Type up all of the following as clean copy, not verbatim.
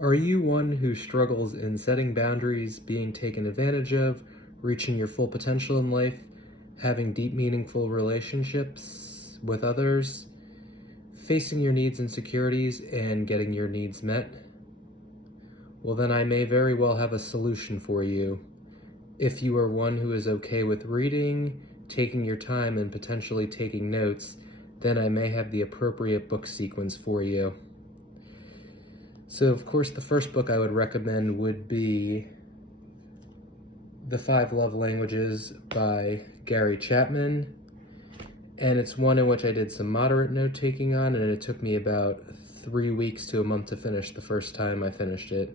Are you one who struggles in setting boundaries, being taken advantage of, reaching your full potential in life, having deep, meaningful relationships with others, facing your needs and insecurities, and getting your needs met? Well, then I may very well have a solution for you. If you are one who is okay with reading, taking your time, and potentially taking notes, then I may have the appropriate book sequence for you. So, of course, the first book I would recommend would be The Five Love Languages by Gary Chapman. And it's one in which I did some moderate note-taking on, and it took me about 3 weeks to a month to finish the first time I finished it.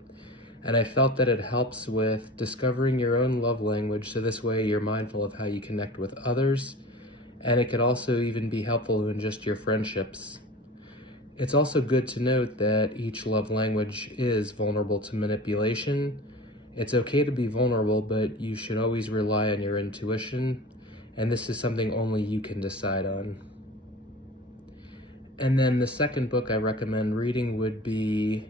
And I felt that it helps with discovering your own love language, so this way you're mindful of how you connect with others, and it could also even be helpful in just your friendships. It's also good to note that each love language is vulnerable to manipulation. It's okay to be vulnerable, but you should always rely on your intuition, and this is something only you can decide on. And then the second book I recommend reading would be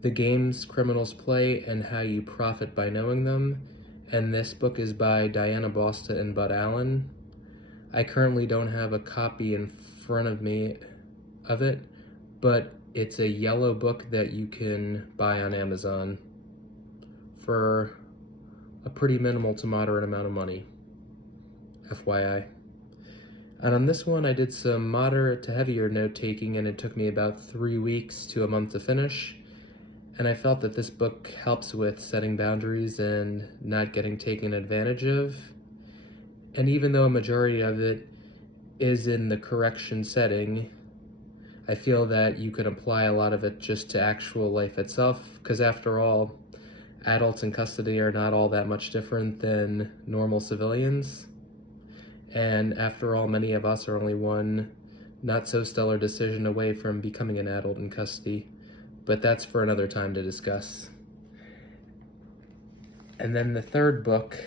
The Games Criminals Play and How You Profit by Knowing Them, and this book is by Diana Bosta and Bud Allen. I currently don't have a copy in front of me of it, but it's a yellow book that you can buy on Amazon for a pretty minimal to moderate amount of money, FYI. And on this one, I did some moderate to heavier note-taking, and it took me about 3 weeks to a month to finish. And I felt that this book helps with setting boundaries and not getting taken advantage of. And even though a majority of it is in the correction setting, I feel that you can apply a lot of it just to actual life itself, because after all, adults in custody are not all that much different than normal civilians. And after all, many of us are only one not so stellar decision away from becoming an adult in custody, but that's for another time to discuss. And then the third book,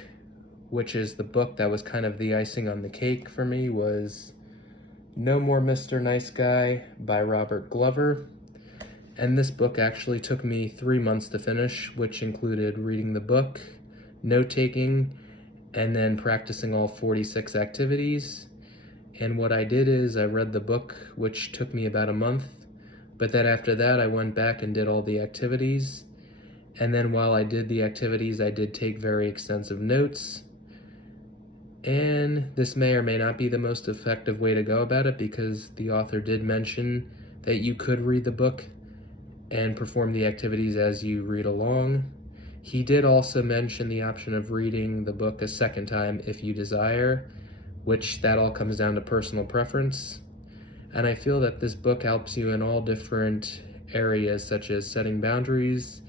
which is the book that was kind of the icing on the cake for me, was No More Mr. Nice Guy by Robert Glover. And this book actually took me 3 months to finish, which included reading the book, note-taking, and then practicing all 46 activities. And what I did is I read the book, which took me about a month, but then after that I went back and did all the activities. And then while I did the activities, I did take very extensive notes. And this may or may not be the most effective way to go about it, because the author did mention that you could read the book and perform the activities as you read along. He did also mention the option of reading the book a second time if you desire, which that all comes down to personal preference. And I feel that this book helps you in all different areas, such as setting boundaries,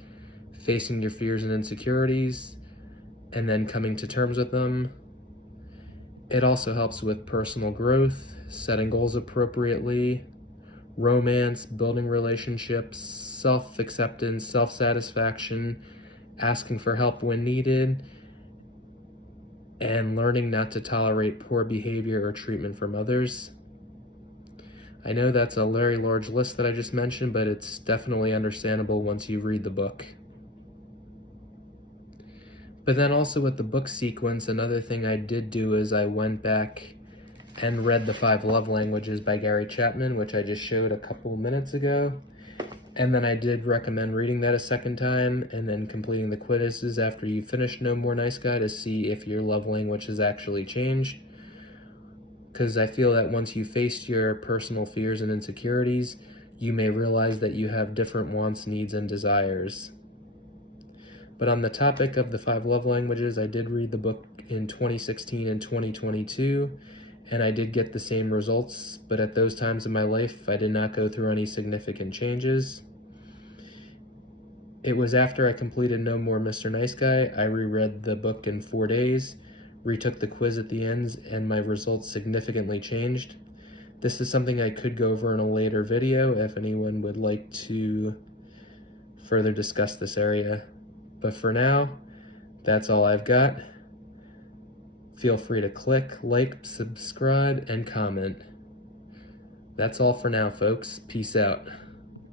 facing your fears and insecurities, and then coming to terms with them. It also helps with personal growth, setting goals appropriately, romance, building relationships, self-acceptance, self-satisfaction, asking for help when needed, and learning not to tolerate poor behavior or treatment from others. I know that's a very large list that I just mentioned, but it's definitely understandable once you read the book. But then also with the book sequence, another thing I did do is I went back and read The Five Love Languages by Gary Chapman, which I just showed a couple minutes ago. And then I did recommend reading that a second time and then completing the quizzes after you finish No More Nice Guy to see if your love language has actually changed. Because I feel that once you face your personal fears and insecurities, you may realize that you have different wants, needs, and desires. But on the topic of the 5 love languages, I did read the book in 2016 and 2022, and I did get the same results, but at those times in my life, I did not go through any significant changes. It was after I completed No More Mr. Nice Guy, I reread the book in 4 days, retook the quiz at the ends, and my results significantly changed. This is something I could go over in a later video if anyone would like to further discuss this area. But for now, that's all I've got. Feel free to click, like, subscribe, and comment. That's all for now, folks. Peace out.